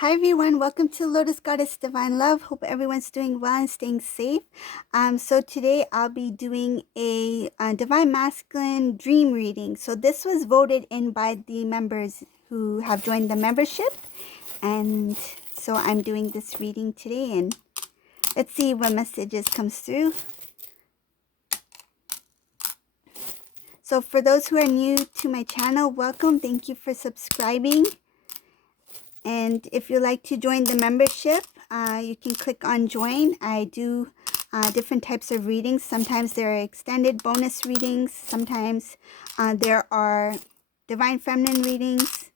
Hi everyone, welcome to Lotus Goddess Divine Love. Hope everyone's doing well and staying safe. So today I'll be doing a Divine Masculine dream reading. So this was voted in by the members who have joined the membership. And so I'm doing this reading today, and let's see what messages comes through. So for those who are new to my channel, welcome. Thank you for subscribing. And if you'd like to join the membership, you can click on join. I do different types of readings. Sometimes there are extended bonus readings. Sometimes there are divine feminine readings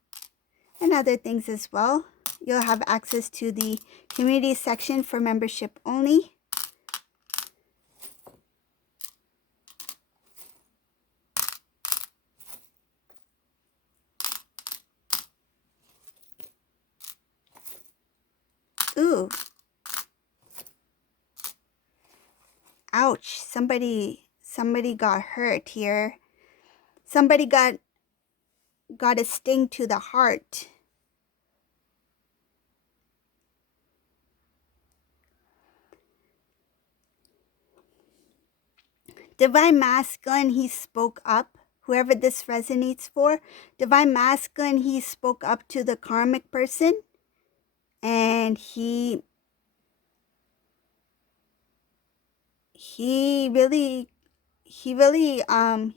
and other things as well. You'll have access to the community section for membership only. Ooh. Ouch. Somebody got hurt here. Somebody got a sting to the heart. Divine Masculine, he spoke up. Whoever this resonates for, Divine Masculine, he spoke up to the karmic person, and he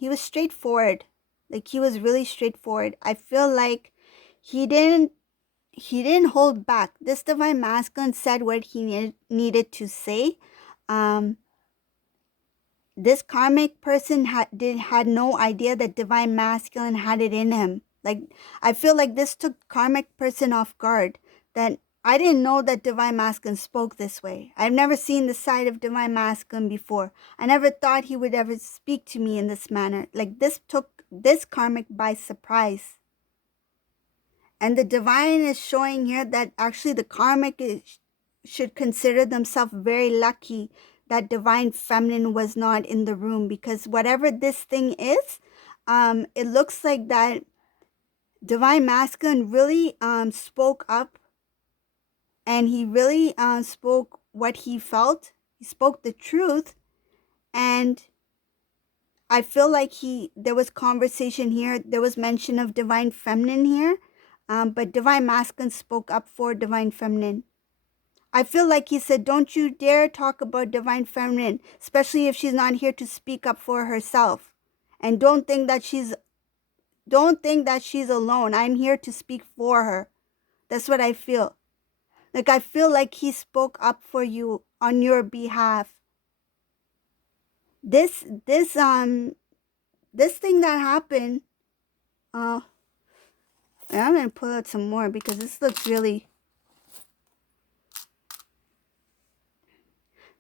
was straightforward. Like, he was really straightforward. I feel like he didn't hold back. This Divine Masculine said what he needed to say. This karmic person had no idea that Divine Masculine had it in him. Like, I feel like this took karmic person off guard. That I didn't know that Divine Masculine spoke this way. I've never seen the side of Divine Masculine before. I never thought he would ever speak to me in this manner. Like, this took this karmic by surprise. And the divine is showing here that actually the karmic should consider themselves very lucky that divine feminine was not in the room, because whatever this thing is, it looks like that divine masculine really spoke up, and he really spoke what he felt. He spoke the truth, and I feel like there was conversation here. There was mention of divine feminine here, but divine masculine spoke up for divine feminine. I feel like he said, don't you dare talk about divine feminine, especially if she's not here to speak up for herself. And don't think that she's alone. I'm here to speak for her. That's what I feel. Like, I feel like he spoke up for you on your behalf. This thing that happened, I'm going to pull out some more because this looks really...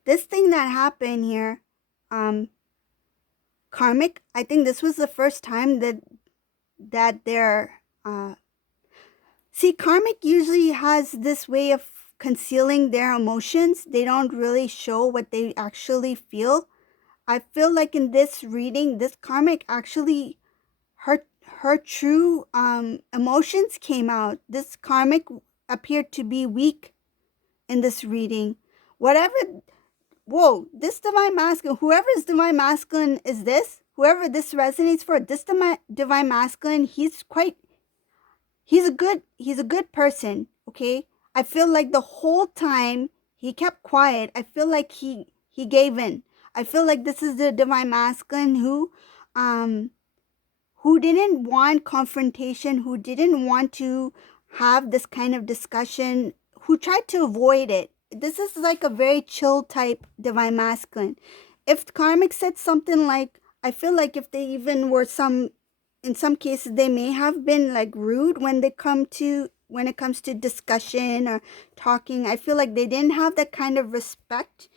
This thing that happened here, karmic, I think this was the first time that they're... See, karmic usually has this way of concealing their emotions. They don't really show what they actually feel. I feel like in this reading, this karmic actually, her true emotions came out. This karmic appeared to be weak in this reading. Whoa, this divine masculine, whoever's divine masculine is this, whoever this resonates for, this divine masculine, he's a good person, okay? I feel like the whole time he kept quiet. I feel like he gave in. I feel like this is the divine masculine who didn't want confrontation, who didn't want to have this kind of discussion, who tried to avoid it. This is like a very chill type divine masculine. If karmic said something like, I feel like if they even were in some cases, they may have been like rude when it comes to discussion or talking. I feel like they didn't have that kind of respect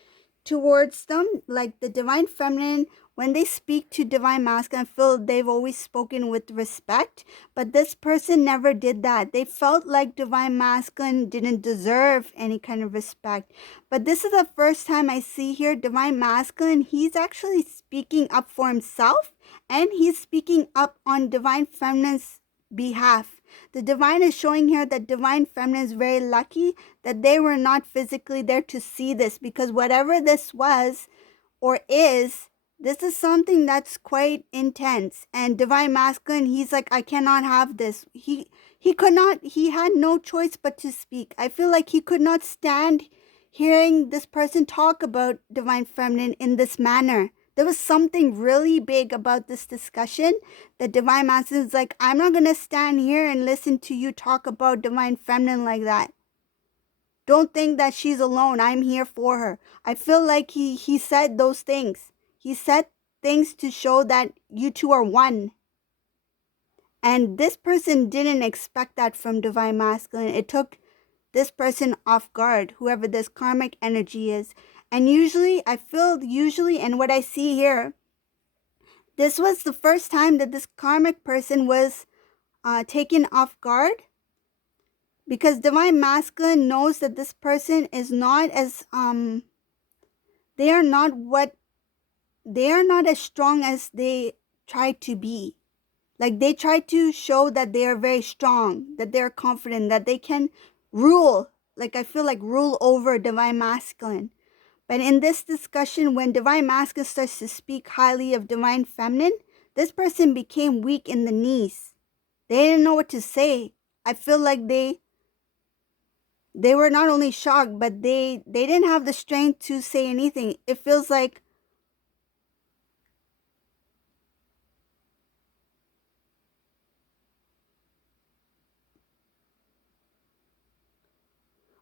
towards them. Like the divine feminine, when they speak to divine masculine, I feel they've always spoken with respect, but this person never did that. They felt like divine masculine didn't deserve any kind of respect. But this is the first time I see here divine masculine, he's actually speaking up for himself, and he's speaking up on divine feminine's behalf. The divine is showing here that divine feminine is very lucky that they were not physically there to see this, because whatever this was or is, this is something that's quite intense. And divine masculine, he's like, I cannot have this. He could not, he had no choice but to speak. I feel like he could not stand hearing this person talk about divine feminine in this manner. There was something really big about this discussion that divine masculine is like, I'm not going to stand here and listen to you talk about divine feminine like that. Don't think that she's alone. I'm here for her. I feel like he said those things. He said things to show that you two are one. And this person didn't expect that from divine masculine. It took this person off guard, whoever this karmic energy is. And usually, I feel and what I see here, this was the first time that this karmic person was taken off guard, because divine masculine knows that this person is not as they are not as strong as they try to be. Like, they try to show that they are very strong, that they're confident, that they can rule. Like, I feel like rule over divine masculine. But in this discussion, when divine masculine starts to speak highly of divine feminine, this person became weak in the knees. They didn't know what to say. I feel like they were not only shocked, but they didn't have the strength to say anything. It feels like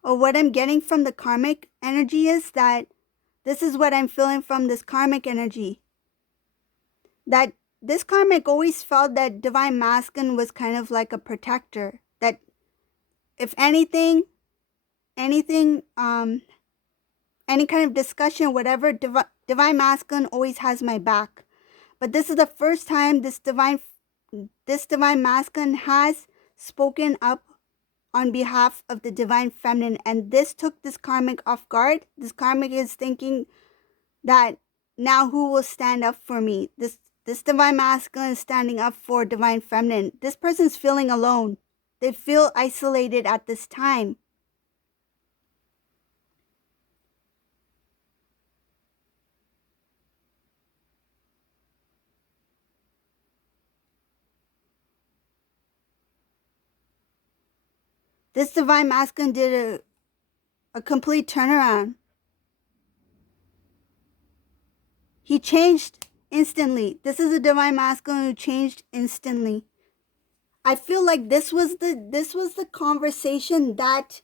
what I'm getting from the karmic energy is that this is what I'm feeling from this karmic energy. That this karmic always felt that divine masculine was kind of like a protector. That if anything, any kind of discussion, whatever, divine masculine always has my back. But this is the first time this divine masculine has spoken up on behalf of the divine feminine, and this took this karmic off guard. This karmic is thinking that now who will stand up for me? This divine masculine is standing up for divine feminine. This person's feeling alone. They feel isolated at this time. This divine masculine did a complete turnaround. He changed instantly. This is a divine masculine who changed instantly. I feel like this was the conversation that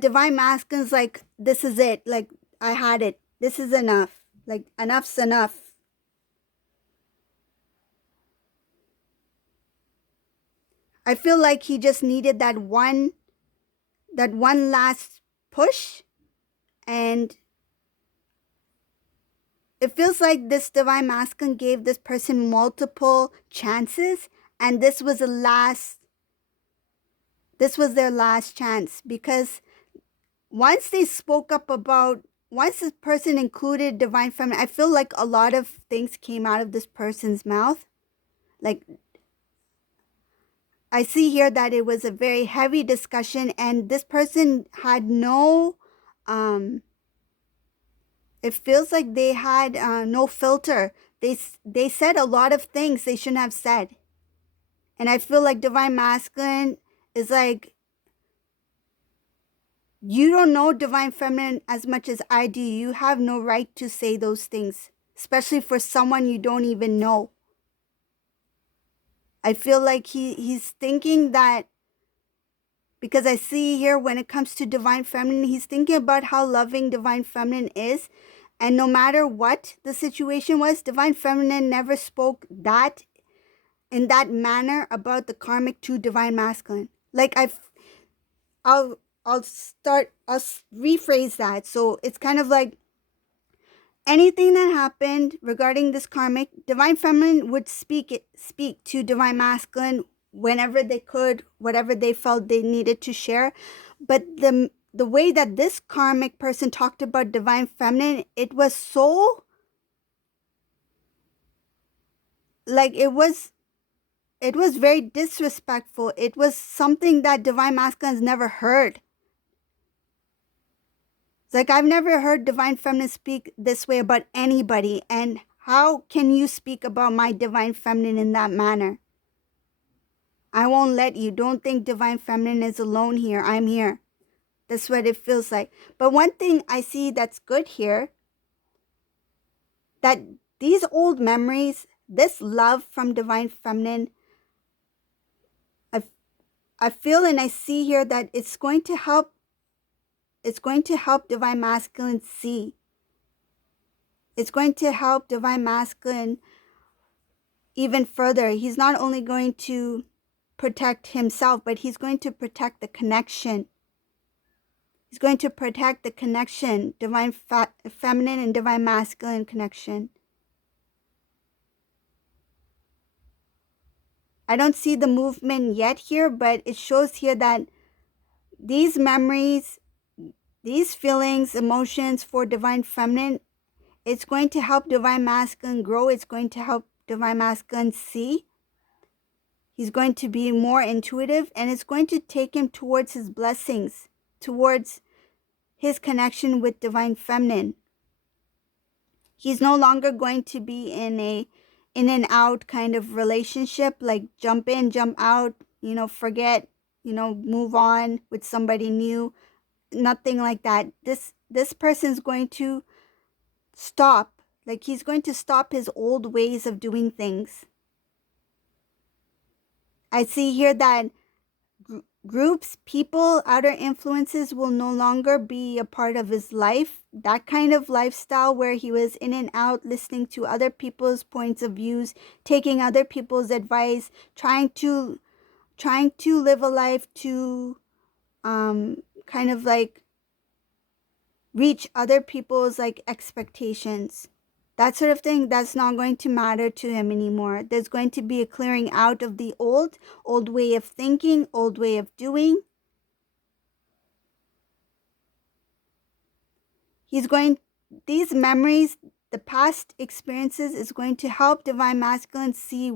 divine masculine's like, this is it. Like, I had it. This is enough. Like, enough's enough. I feel like he just needed that one last push, and it feels like this divine masculine gave this person multiple chances, and this was their last chance, because once they spoke up about, once this person included divine feminine, I feel like a lot of things came out of this person's mouth. Like, I see here that it was a very heavy discussion, and this person had no, it feels like they had no filter. They said a lot of things they shouldn't have said. And I feel like divine masculine is like, you don't know divine feminine as much as I do. You have no right to say those things, especially for someone you don't even know. I feel like he's thinking that, because I see here when it comes to divine feminine, he's thinking about how loving divine feminine is. And no matter what the situation was, divine feminine never spoke that in that manner about the karmic to divine masculine. Like, I'll rephrase that. So it's kind of like, anything that happened regarding this karmic, divine feminine would speak to divine masculine whenever they could, whatever they felt they needed to share. But the way that this karmic person talked about divine feminine, it was so, like, it was it was very disrespectful. It was something that Divine Masculine has never heard. It's like, I've never heard Divine Feminine speak this way about anybody. And how can you speak about my Divine Feminine in that manner? I won't let you. Don't think Divine Feminine is alone here. I'm here. That's what it feels like. But one thing I see that's good here, that these old memories, this love from Divine Feminine, I feel and I see here that it's going to help Divine Masculine see. It's going to help Divine Masculine even further. He's not only going to protect himself, but he's going to protect the connection. He's going to protect the connection, Divine Feminine and Divine Masculine connection. I don't see the movement yet here, but it shows here that these memories, these feelings, emotions for Divine Feminine, it's going to help Divine Masculine grow. It's going to help Divine Masculine see. He's going to be more intuitive, and it's going to take him towards his blessings, towards his connection with Divine Feminine. He's no longer going to be in a in and out kind of relationship, like jump in, jump out, forget, move on with somebody new. Nothing like that. This person's going to stop. Like, he's going to stop his old ways of doing things. I see here that groups, people, outer influences will no longer be a part of his life. That kind of lifestyle where he was in and out, listening to other people's points of views, taking other people's advice, trying to live a life to kind of like reach other people's like expectations. That sort of thing, that's not going to matter to him anymore. There's going to be a clearing out of the old way of thinking, old way of doing. These memories, the past experiences, is going to help Divine Masculine see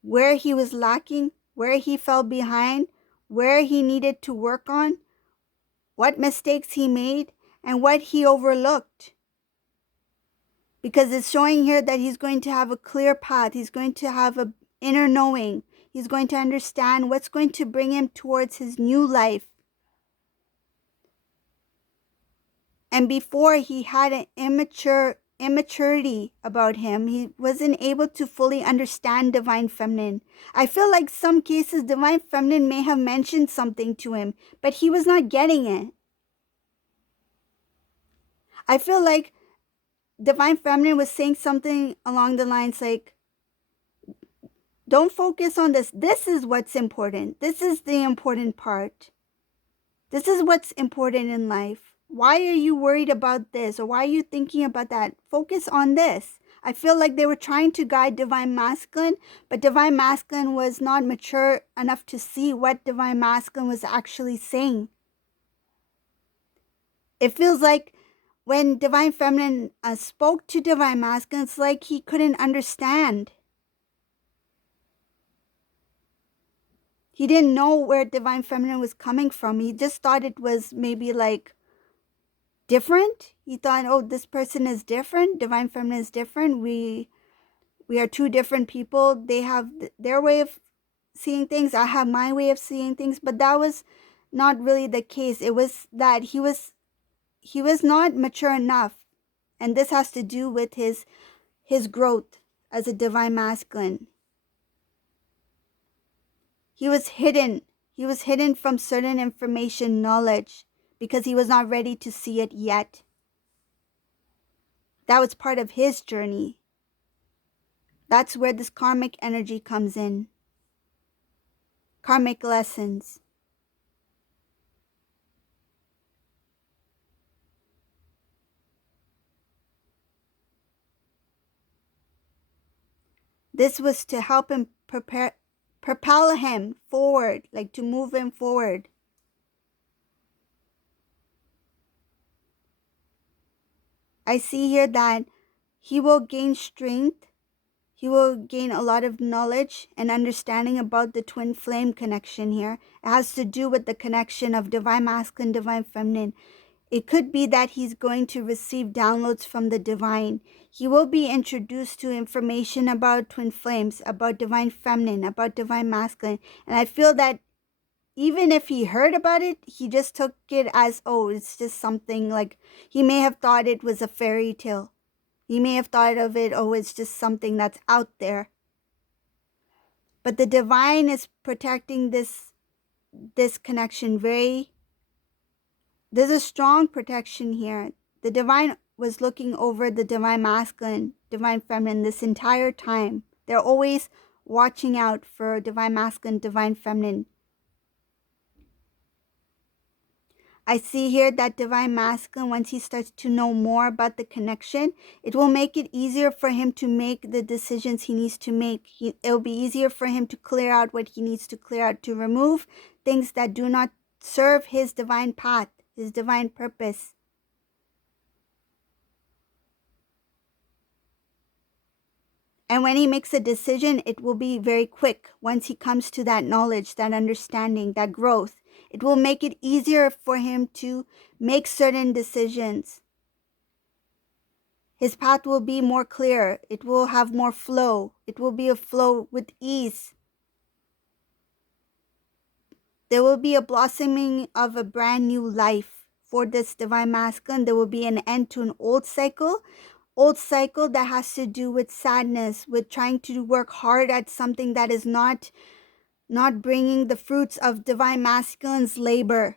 where he was lacking, where he fell behind, where he needed to work on, what mistakes he made, and what he overlooked. Because it's showing here that he's going to have a clear path. He's going to have an inner knowing. He's going to understand what's going to bring him towards his new life. And before, he had an immaturity about him. He wasn't able to fully understand Divine Feminine. I feel like some cases Divine Feminine may have mentioned something to him, but he was not getting it. I feel like Divine Feminine was saying something along the lines like, don't focus on this. This is what's important. This is the important part. This is what's important in life. Why are you worried about this? Or why are you thinking about that? Focus on this. I feel like they were trying to guide Divine Masculine, but Divine Masculine was not mature enough to see what Divine Masculine was actually saying. It feels like when Divine Feminine spoke to Divine Masculine, it's like he couldn't understand. He didn't know where Divine Feminine was coming from. He just thought it was maybe like different. He thought, oh, this person is different. Divine Feminine is different. We are two different people. They have their way of seeing things. I have my way of seeing things. But that was not really the case. It was that he was not mature enough. And this has to do with his growth as a Divine Masculine. He was hidden. He was hidden from certain information, knowledge, because he was not ready to see it yet. That was part of his journey. That's where this karmic energy comes in. Karmic lessons. This was to help him propel him forward, like to move him forward. I see here that he will gain strength. He will gain a lot of knowledge and understanding about the twin flame connection here. It has to do with the connection of divine masculine, divine feminine. It could be that he's going to receive downloads from the divine. He will be introduced to information about twin flames, about divine feminine, about divine masculine. And I feel that even if he heard about it, he just took it as, oh, it's just something like, he may have thought it was a fairy tale. He may have thought of it, oh, it's just something that's out there. But the divine is protecting this connection there's a strong protection here. The divine was looking over the divine masculine, divine feminine this entire time. They're always watching out for divine masculine, divine feminine. I see here that divine masculine, once he starts to know more about the connection, it will make it easier for him to make the decisions he needs to make. It'll be easier for him to clear out what he needs to clear out, to remove things that do not serve his divine path, his divine purpose. And when he makes a decision, it will be very quick. Once he comes to that knowledge, that understanding, that growth, it will make it easier for him to make certain decisions. His path will be more clear. It will have more flow. It will be a flow with ease. There will be a blossoming of a brand new life for this divine masculine. There will be an end to an old cycle that has to do with sadness, with trying to work hard at something that is not bringing the fruits of divine masculine's labor.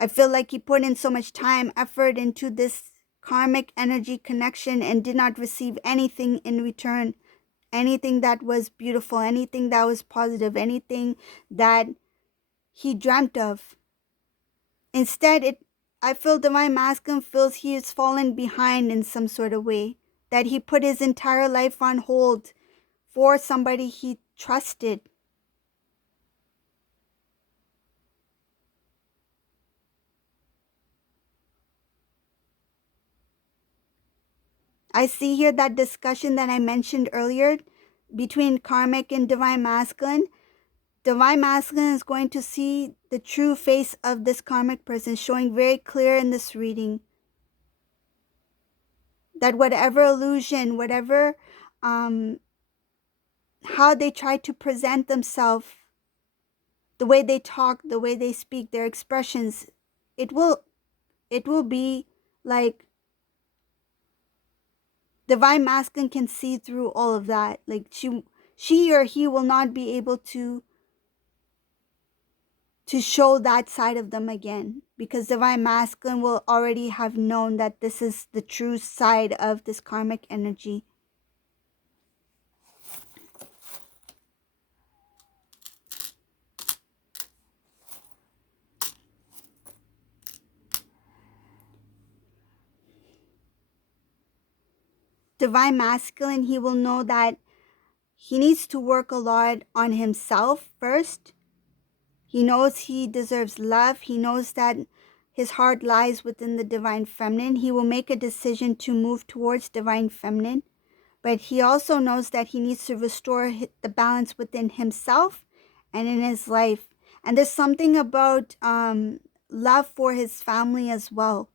I feel like he put in so much time, effort into this karmic energy connection and did not receive anything in return. Anything that was beautiful, anything that was positive, anything that he dreamt of. Instead, I feel divine masculine feels he is fallen behind in some sort of way. That he put his entire life on hold for somebody he trusted. I see here that discussion that I mentioned earlier between karmic and divine masculine. Divine masculine is going to see the true face of this karmic person, showing very clear in this reading. That whatever illusion, whatever how they try to present themselves, the way they talk, the way they speak, their expressions, it will be like divine masculine can see through all of that. Like she or he will not be able to show that side of them again, because divine masculine will already have known that this is the true side of this karmic energy. Divine masculine, he will know that he needs to work a lot on himself first. He knows he deserves love. He knows that his heart lies within the divine feminine. He will make a decision to move towards divine feminine. But he also knows that he needs to restore the balance within himself and in his life. And there's something about love for his family as well.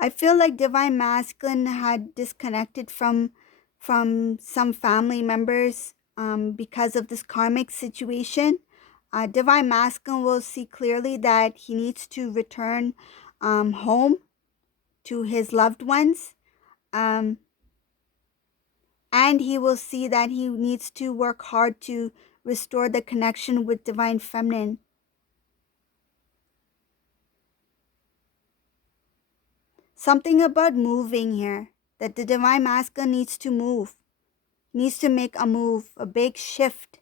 I feel like divine masculine had disconnected from some family members because of this karmic situation. Divine masculine will see clearly that he needs to return home to his loved ones. And he will see that he needs to work hard to restore the connection with divine feminine. Something about moving here, that the divine masculine needs to move, needs to make a move, a big shift,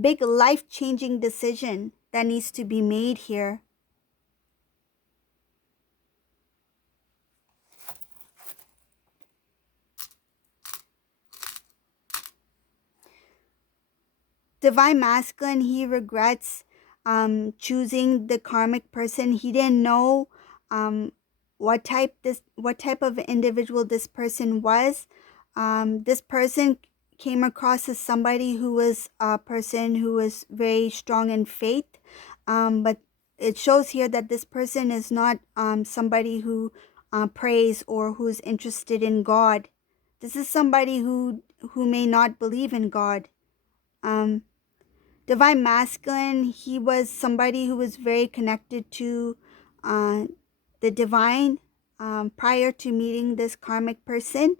big life-changing decision that needs to be made here. Divine Masculine, he regrets choosing the karmic person. He didn't know what type of individual this person was. This person came across as somebody who was a person who was very strong in faith, but it shows here that this person is not somebody who prays or who's interested in God. This is somebody who may not believe in God. Divine Masculine, he was somebody who was very connected to the divine prior to meeting this karmic person.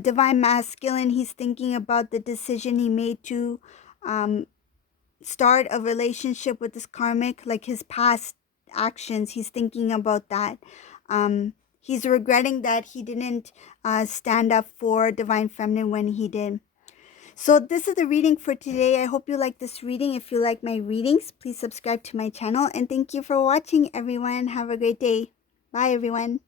Divine Masculine, he's thinking about the decision he made to start a relationship with this karmic, like his past actions. He's thinking about that. He's regretting that he didn't stand up for Divine Feminine when he did. So this is the reading for today. I hope you like this reading. If you like my readings, please subscribe to my channel. And thank you for watching, everyone. Have a great day. Bye, everyone.